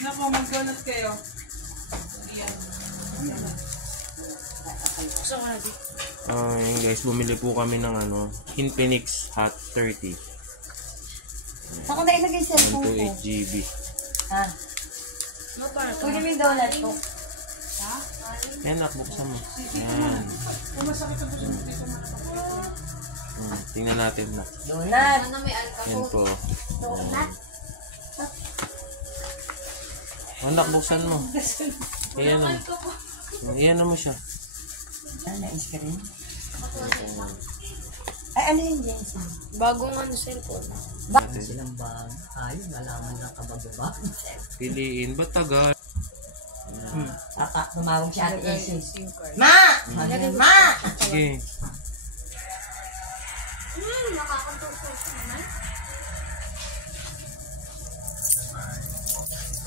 Naku, mag-donut kayo. Ayan. Ayun guys, bumili po kami ng Infinix Hot 30. Saan ko na ilagay yung cellphone ko? 128 GB. Ha? Kunin mo yung donut ko. Yan, nakbuksan mo. Yan. Tingnan natin na. Donut. Yan po. Anak, buksan mo. Ayan o. Ayan mo siya. Ano, ice-cream? Ay, ano yung Jensen? Bagong cellphone. Bakit silang bag? Ay, malaman lang kabag-bag. Piliin. Ba't tagal? Tumawag si Ate Essie. Ma! Ma! Sige.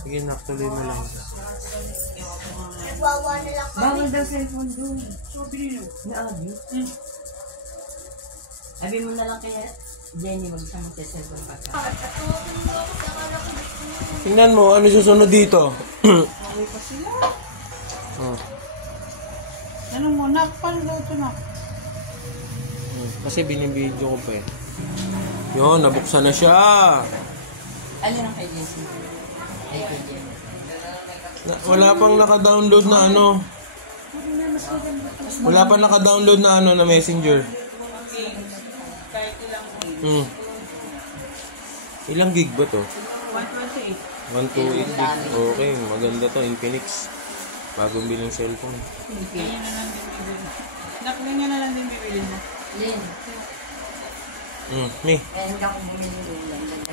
Sige, naktuloy mo lang. Bawal daw cellphone doon. Na Abi? Abi mo na lang kaya Jenny, wag siya mag-cellphone pagka. Tingnan mo, ano susunod dito? Okay pa sila. Oh. Ano mo, nakpan daw ito na. Kasi binibidyo ko pa eh. Yun, nabuksan na siya. Alin ang kay Jessie? Ay, kay Jenny. Wala pang naka-download na Wala pang naka-download na na Messenger. Kahit ilang Ilang gig ba to? 128. 128 gig. Okay, maganda to, Infinix. Bagong bilang cellphone. Kanya na lang din bibili. Naklinga na lang din bibili mo. Lin. Me. Kaya hindi ako bumili doon.